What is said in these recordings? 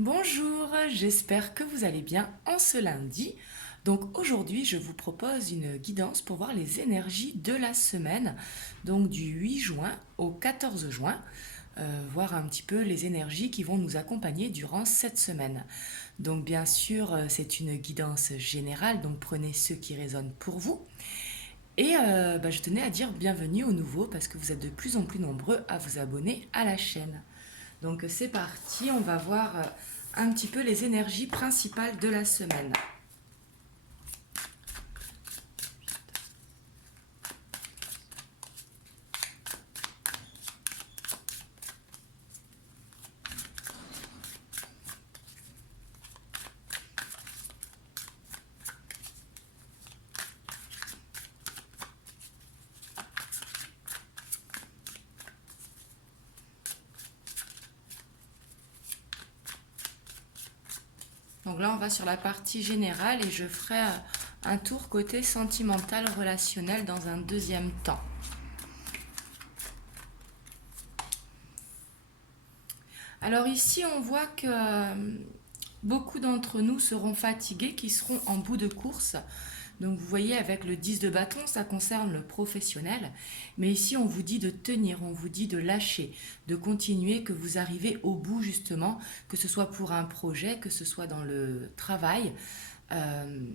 Bonjour, j'espère que vous allez bien en ce lundi. Donc aujourd'hui, je vous propose une guidance pour voir les énergies de la semaine, donc du 8 juin au 14 juin, voir un petit peu les énergies qui vont nous accompagner durant cette semaine. Donc bien sûr, c'est une guidance générale, donc prenez ceux qui résonnent pour vous. Et je tenais à dire bienvenue aux nouveaux parce que vous êtes de plus en plus nombreux à vous abonner à la chaîne. Donc c'est parti, on va voir un petit peu les énergies principales de la semaine. Donc là on va sur la partie générale et je ferai un tour côté sentimental relationnel dans un deuxième temps. Alors ici on voit que beaucoup d'entre nous seront fatigués, qui seront en bout de course. Donc vous voyez avec le 10 de bâton, ça concerne le professionnel. Mais ici on vous dit de tenir, on vous dit de lâcher, de continuer, que vous arrivez au bout justement, que ce soit pour un projet, que ce soit dans le travail euh,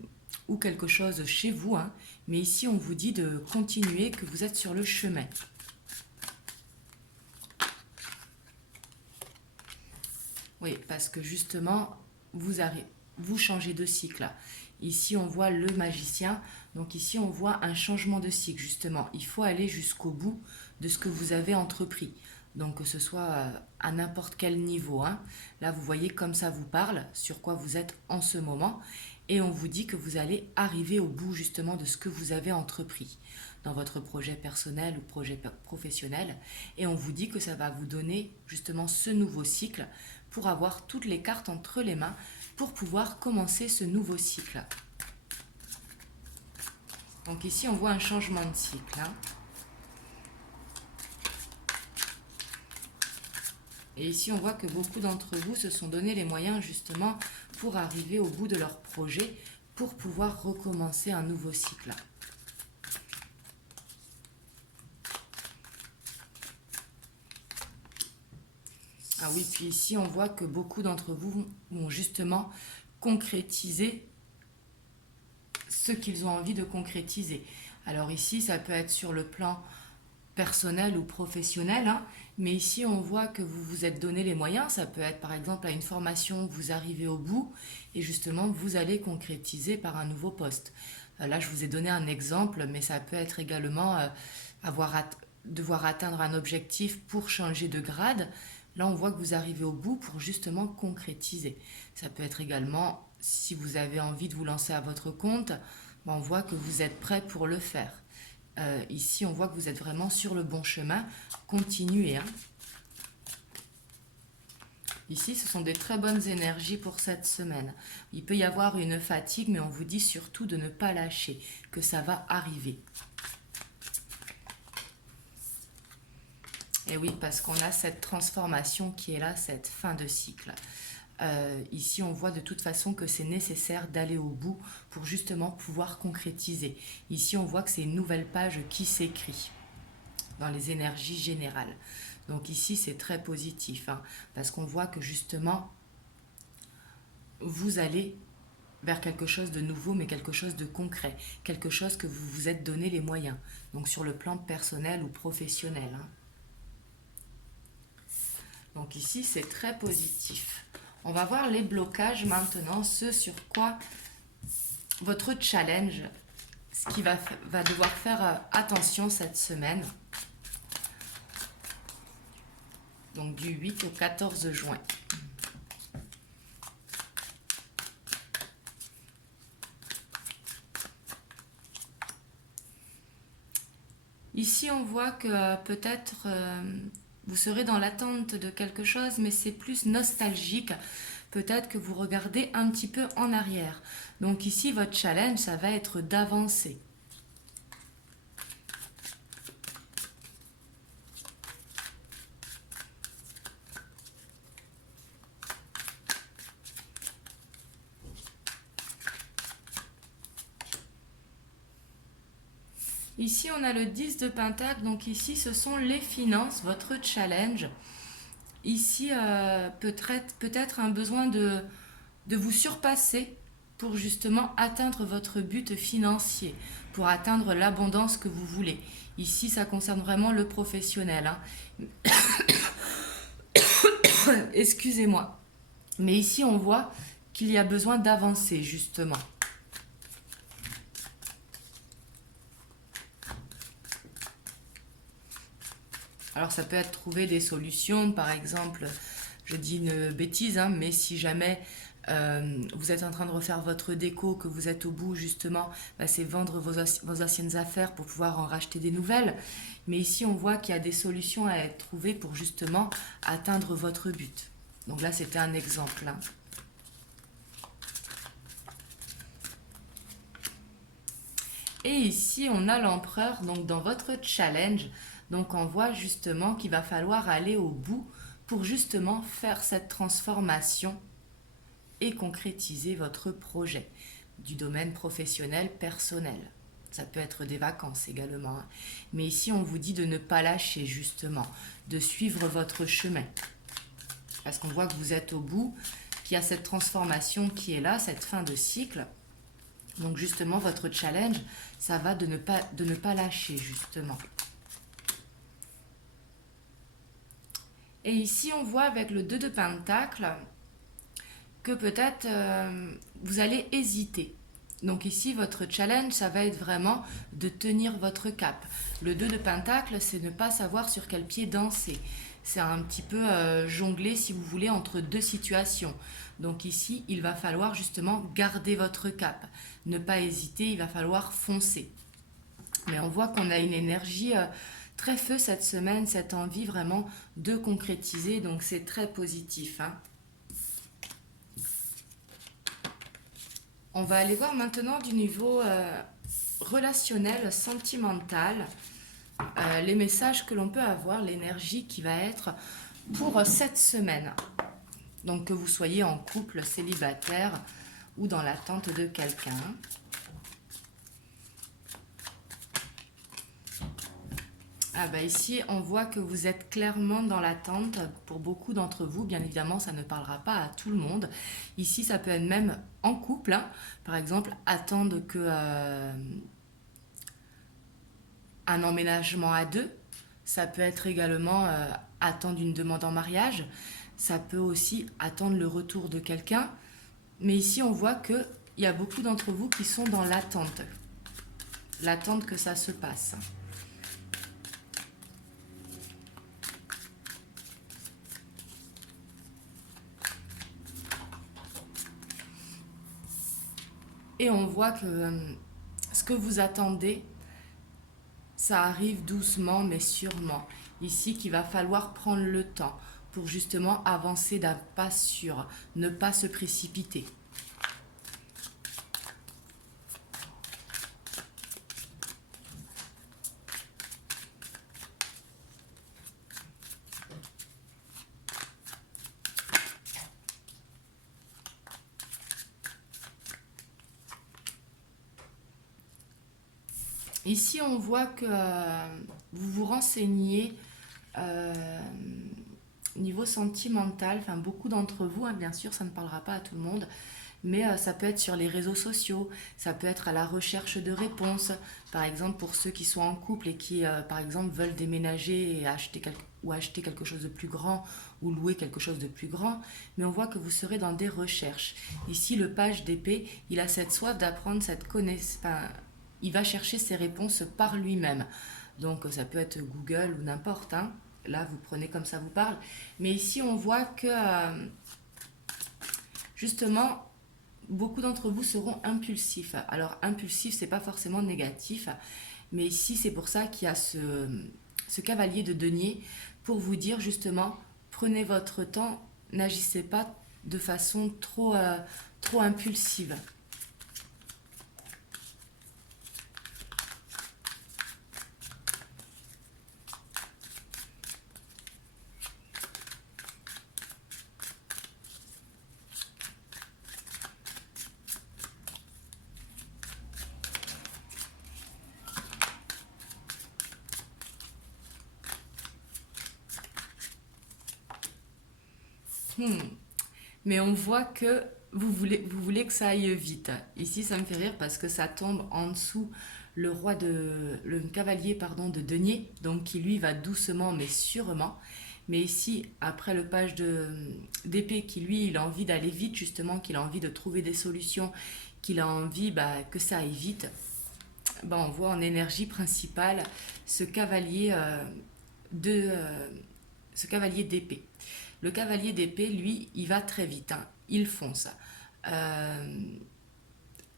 ou quelque chose chez vous. Hein. Mais ici on vous dit de continuer, que vous êtes sur le chemin. Oui, parce que justement, vous changez de cycle. Ici, on voit le magicien. Donc ici, on voit un changement de cycle, justement. Il faut aller jusqu'au bout de ce que vous avez entrepris. Donc que ce soit à n'importe quel niveau. Hein. Là, vous voyez comme ça vous parle, sur quoi vous êtes en ce moment. Et on vous dit que vous allez arriver au bout justement de ce que vous avez entrepris dans votre projet personnel ou projet professionnel. Et on vous dit que ça va vous donner justement ce nouveau cycle pour avoir toutes les cartes entre les mains pour pouvoir commencer ce nouveau cycle. Donc ici, on voit un changement de cycle. Hein. Et ici, on voit que beaucoup d'entre vous se sont donné les moyens justement pour arriver au bout de leur projet, pour pouvoir recommencer un nouveau cycle. Ah oui, puis ici, on voit que beaucoup d'entre vous vont justement concrétiser ce qu'ils ont envie de concrétiser. Alors ici, ça peut être sur le plan personnel ou professionnel, hein, mais ici on voit que vous vous êtes donné les moyens. Ça peut être par exemple à une formation, vous arrivez au bout et justement vous allez concrétiser par un nouveau poste. Là je vous ai donné un exemple, mais ça peut être également devoir atteindre un objectif pour changer de grade. Là on voit que vous arrivez au bout pour justement concrétiser. Ça peut être également si vous avez envie de vous lancer à votre compte, on voit que vous êtes prêt pour le faire. Ici, on voit que vous êtes vraiment sur le bon chemin. Continuez. Hein. Ici, ce sont des très bonnes énergies pour cette semaine. Il peut y avoir une fatigue, mais on vous dit surtout de ne pas lâcher, que ça va arriver. Et oui, parce qu'on a cette transformation qui est là, cette fin de cycle. Ici, on voit de toute façon que c'est nécessaire d'aller au bout pour justement pouvoir concrétiser. Ici, on voit que c'est une nouvelle page qui s'écrit dans les énergies générales. Donc ici, c'est très positif, hein, parce qu'on voit que justement, vous allez vers quelque chose de nouveau, mais quelque chose de concret, quelque chose que vous vous êtes donné les moyens, donc sur le plan personnel ou professionnel. Hein. Donc ici, c'est très positif. On va voir les blocages maintenant, ce sur quoi votre challenge, ce qui va devoir faire attention cette semaine. Donc du 8 au 14 juin. Ici, on voit que peut-être vous serez dans l'attente de quelque chose, mais c'est plus nostalgique. Peut-être que vous regardez un petit peu en arrière. Donc ici, votre challenge, ça va être d'avancer. Ici, on a le 10 de Pentacle, donc ici, ce sont les finances, votre challenge. Ici, peut-être un besoin de vous surpasser pour justement atteindre votre but financier, pour atteindre l'abondance que vous voulez. Ici, ça concerne vraiment le professionnel, hein. Excusez-moi. Mais ici, on voit qu'il y a besoin d'avancer, justement. Alors, ça peut être trouver des solutions, par exemple, je dis une bêtise, hein, mais si jamais vous êtes en train de refaire votre déco, que vous êtes au bout, justement, bah, c'est vendre vos anciennes affaires pour pouvoir en racheter des nouvelles. Mais ici, on voit qu'il y a des solutions à être trouvées pour justement atteindre votre but. Donc là, c'était un exemple, hein. Et ici, on a l'empereur, donc dans votre challenge. Donc on voit justement qu'il va falloir aller au bout pour justement faire cette transformation et concrétiser votre projet du domaine professionnel, personnel. Ça peut être des vacances également, hein. Mais ici, on vous dit de ne pas lâcher justement, de suivre votre chemin. Parce qu'on voit que vous êtes au bout, qu'il y a cette transformation qui est là, cette fin de cycle. Donc justement, votre challenge, ça va de ne pas lâcher, justement. Et ici, on voit avec le 2 de Pentacle que peut-être vous allez hésiter. Donc ici, votre challenge, ça va être vraiment de tenir votre cap. Le 2 de Pentacle, c'est ne pas savoir sur quel pied danser. C'est un petit peu jongler, si vous voulez, entre deux situations. Donc ici, il va falloir justement garder votre cap. Ne pas hésiter, il va falloir foncer. Mais on voit qu'on a une énergie très feu cette semaine, cette envie vraiment de concrétiser. Donc c'est très positif, hein. On va aller voir maintenant du niveau relationnel, sentimental, les messages que l'on peut avoir, l'énergie qui va être pour cette semaine. Donc que vous soyez en couple, célibataire ou dans l'attente de quelqu'un. Ah bah ici, on voit que vous êtes clairement dans l'attente pour beaucoup d'entre vous. Bien évidemment, ça ne parlera pas à tout le monde. Ici, ça peut être même en couple, hein. Par exemple, attendre que un emménagement à deux. Ça peut être également attendre une demande en mariage. Ça peut aussi attendre le retour de quelqu'un. Mais ici, on voit qu'il y a beaucoup d'entre vous qui sont dans l'attente. L'attente que ça se passe. Et on voit que ce que vous attendez, ça arrive doucement mais sûrement. Ici, qu'il va falloir prendre le temps pour justement avancer d'un pas sûr, ne pas se précipiter. Ici, on voit que vous vous renseignez niveau sentimental, enfin beaucoup d'entre vous, hein, bien sûr, ça ne parlera pas à tout le monde, mais ça peut être sur les réseaux sociaux, ça peut être à la recherche de réponses, par exemple pour ceux qui sont en couple et qui, par exemple, veulent déménager et acheter quelque chose de plus grand ou louer quelque chose de plus grand, mais on voit que vous serez dans des recherches. Ici, le page d'épée, il a cette soif d'apprendre, cette connaissance, enfin, il va chercher ses réponses par lui-même. Donc ça peut être Google ou n'importe, hein. Là, vous prenez comme ça vous parle. Mais ici, on voit que, justement, beaucoup d'entre vous seront impulsifs. Alors, impulsif, c'est pas forcément négatif. Mais ici, c'est pour ça qu'il y a ce cavalier de denier pour vous dire, justement, prenez votre temps, n'agissez pas de façon trop impulsive. Hmm. Mais on voit que vous voulez que ça aille vite. Ici, ça me fait rire parce que ça tombe en dessous le cavalier, pardon, de denier, donc qui lui va doucement mais sûrement. Mais ici, après le page d'épée qui lui, il a envie d'aller vite justement, qu'il a envie de trouver des solutions, qu'il a envie que ça aille vite, on voit en énergie principale ce cavalier de ce cavalier d'épée. Le cavalier d'épée, lui, il va très vite, hein. Il fonce. Euh,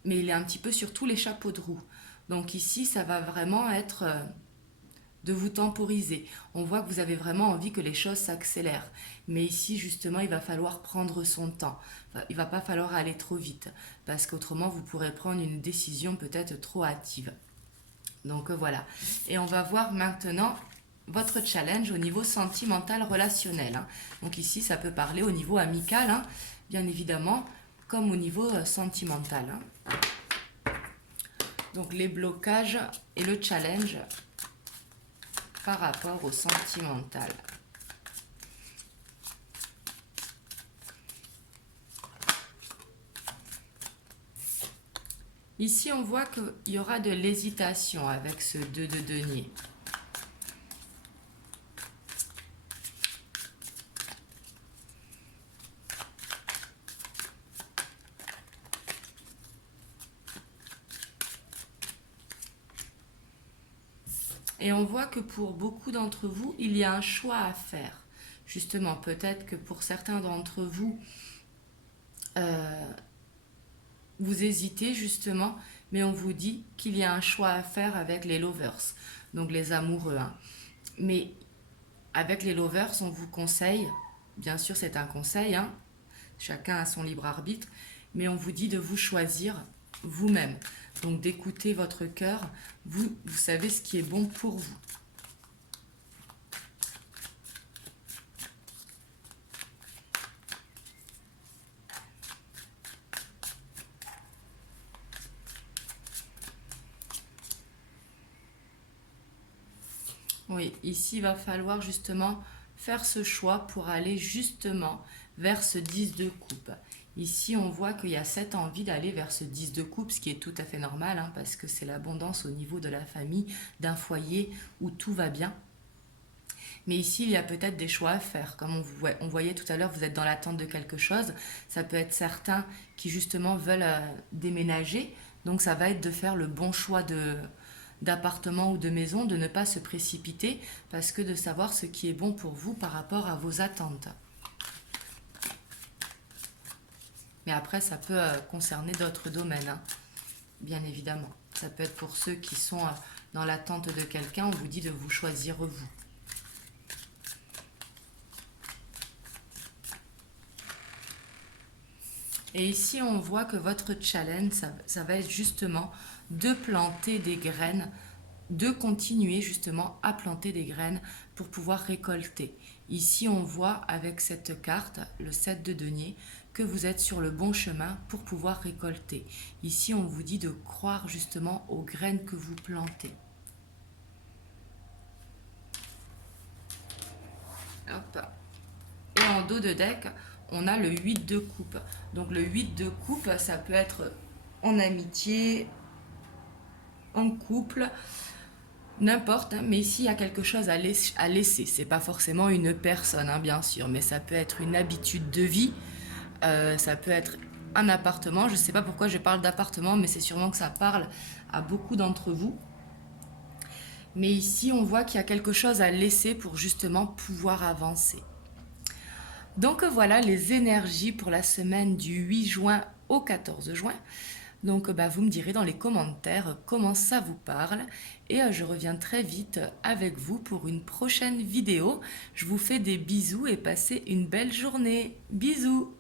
mais il est un petit peu sur tous les chapeaux de roue. Donc ici, ça va vraiment être de vous temporiser. On voit que vous avez vraiment envie que les choses s'accélèrent. Mais ici, justement, il va falloir prendre son temps. Il va pas falloir aller trop vite, parce qu'autrement, vous pourrez prendre une décision peut-être trop hâtive. Donc voilà. Et on va voir maintenant votre challenge au niveau sentimental relationnel, hein. Donc ici, ça peut parler au niveau amical, hein, bien évidemment, comme au niveau sentimental, hein. Donc les blocages et le challenge par rapport au sentimental. Ici, on voit qu'il y aura de l'hésitation avec ce 2 de denier. Et on voit que pour beaucoup d'entre vous, il y a un choix à faire. Justement, peut-être que pour certains d'entre vous, vous hésitez justement, mais on vous dit qu'il y a un choix à faire avec les lovers, donc les amoureux, hein. Mais avec les lovers, on vous conseille, bien sûr c'est un conseil, hein, chacun a son libre arbitre, mais on vous dit de vous choisir vous-même. Donc d'écouter votre cœur, vous savez ce qui est bon pour vous. Oui, ici il va falloir justement faire ce choix pour aller justement vers ce 10 de coupe. Ici, on voit qu'il y a cette envie d'aller vers ce 10 de coupe, ce qui est tout à fait normal, hein, parce que c'est l'abondance au niveau de la famille, d'un foyer où tout va bien. Mais ici, il y a peut-être des choix à faire. Comme on voyait tout à l'heure, vous êtes dans l'attente de quelque chose. Ça peut être certains qui justement veulent déménager. Donc ça va être de faire le bon choix d'appartement ou de maison, de ne pas se précipiter, parce que de savoir ce qui est bon pour vous par rapport à vos attentes. Mais après, ça peut concerner d'autres domaines, hein, bien évidemment. Ça peut être pour ceux qui sont dans l'attente de quelqu'un, on vous dit de vous choisir vous. Et ici, on voit que votre challenge, ça va être justement de planter des graines, de continuer justement à planter des graines pour pouvoir récolter. Ici, on voit avec cette carte, le 7 de denier, que vous êtes sur le bon chemin pour pouvoir récolter. Ici, on vous dit de croire justement aux graines que vous plantez. Hop. Et en dos de deck, on a le 8 de coupe. Donc le 8 de coupe, ça peut être en amitié, en couple, n'importe, hein, mais ici il y a quelque chose à laisser. C'est pas forcément une personne, hein, bien sûr, mais ça peut être une habitude de vie, ça peut être un appartement. Je sais pas pourquoi je parle d'appartement, mais c'est sûrement que ça parle à beaucoup d'entre vous. Mais ici, on voit qu'il y a quelque chose à laisser pour justement pouvoir avancer. Donc voilà les énergies pour la semaine du 8 juin au 14 juin. Donc vous me direz dans les commentaires comment ça vous parle. Et je reviens très vite avec vous pour une prochaine vidéo. Je vous fais des bisous et passez une belle journée. Bisous.